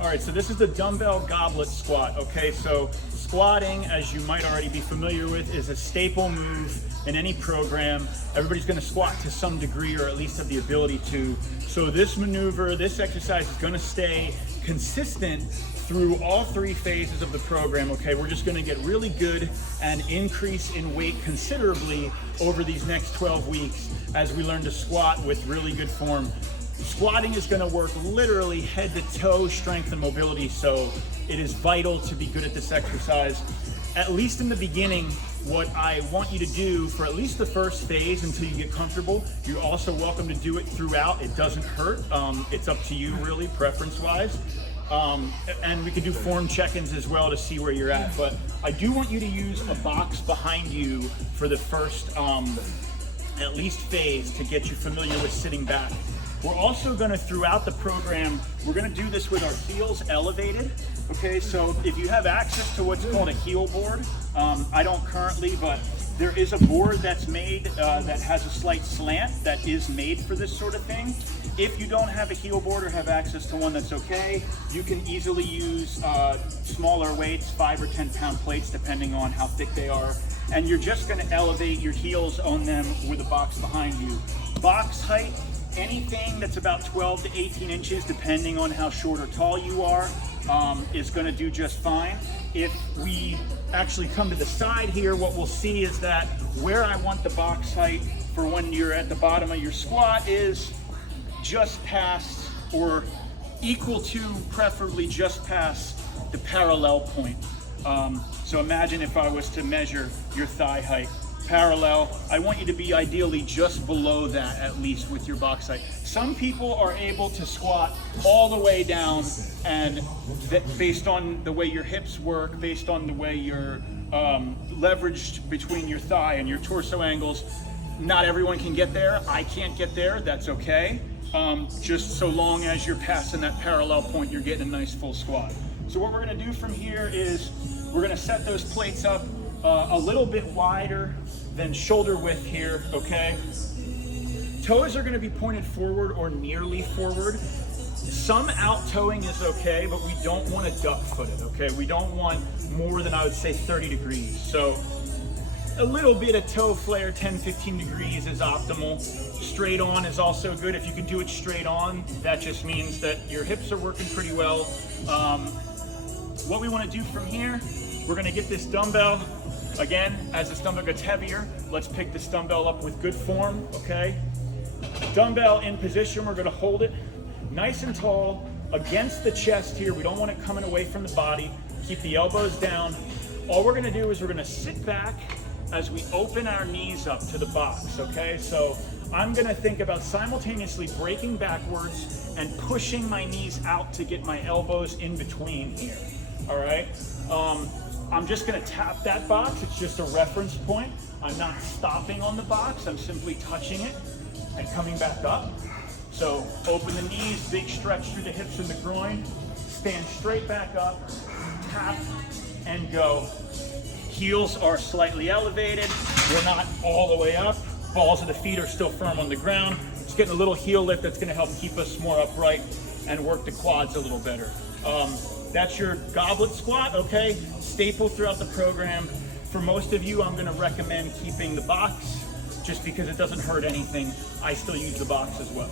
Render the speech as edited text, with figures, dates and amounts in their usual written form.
All right, so this is the dumbbell goblet squat, okay? So squatting, as you might already be familiar with, is a staple move in any program. Everybody's gonna squat to some degree, or at least have the ability to. So this maneuver, this exercise is gonna stay consistent through all three phases of the program, okay? We're just gonna get really good and increase in weight considerably over these next 12 weeks as we learn to squat with really good form. Squatting is going to work literally head to toe strength and mobility, so it is vital to be good at this exercise. At least in the beginning, what I want you to do for at least the first phase until you get comfortable, you're also welcome to do it throughout. It doesn't hurt. It's up to you really, preference-wise. And we can do form check-ins as well to see where you're at. But I do want you to use a box behind you for the first at least phase to get you familiar with sitting back. We're also gonna, throughout the program, we're gonna do this with our heels elevated, okay? So if you have access to what's called a heel board, I don't currently, but there is a board that's made that has a slight slant that is made for this sort of thing. If you don't have a heel board or have access to one, that's okay. You can easily use smaller weights, 5 or 10 pound plates, depending on how thick they are. And you're just gonna elevate your heels on them with a box behind you. Box height, anything that's about 12 to 18 inches, depending on how short or tall you are, is gonna do just fine. If we actually come to the side here, what we'll see is that where I want the box height for when you're at the bottom of your squat is just past, or equal to, preferably just past the parallel point. So imagine if I was to measure your thigh height. Parallel, I want you to be ideally just below that, at least with your box height. Some people are able to squat all the way down, and based on the way your hips work, based on the way you're leveraged between your thigh and your torso angles, not everyone can get there. I can't get there, that's okay. Just so long as you're passing that parallel point, you're getting a nice full squat. So what we're gonna do from here is we're gonna set those plates up a little bit wider than shoulder width here, okay? Toes are gonna be pointed forward or nearly forward. Some out toeing is okay, but we don't want to duck foot it, okay? We don't want more than, I would say, 30 degrees. So a little bit of toe flare, 10, 15 degrees is optimal. Straight on is also good. If you can do it straight on, that just means that your hips are working pretty well. What we want to do from here, we're gonna get this dumbbell. Again, as this dumbbell gets heavier, let's pick this dumbbell up with good form, okay? Dumbbell in position, we're gonna hold it nice and tall against the chest here. We don't want it coming away from the body. Keep the elbows down. All we're gonna do is we're gonna sit back as we open our knees up to the box, okay? So I'm gonna think about simultaneously breaking backwards and pushing my knees out to get my elbows in between here, all right? I'm just gonna tap that box. It's just a reference point. I'm not stopping on the box. I'm simply touching it and coming back up. So open the knees, big stretch through the hips and the groin. Stand straight back up, tap, and go. Heels are slightly elevated. We're not all the way up. Balls of the feet are still firm on the ground. Just getting a little heel lift that's gonna help keep us more upright and work the quads a little better. That's your goblet squat, okay? Staple throughout the program. For most of you, I'm gonna recommend keeping the box just because it doesn't hurt anything. I still use the box as well.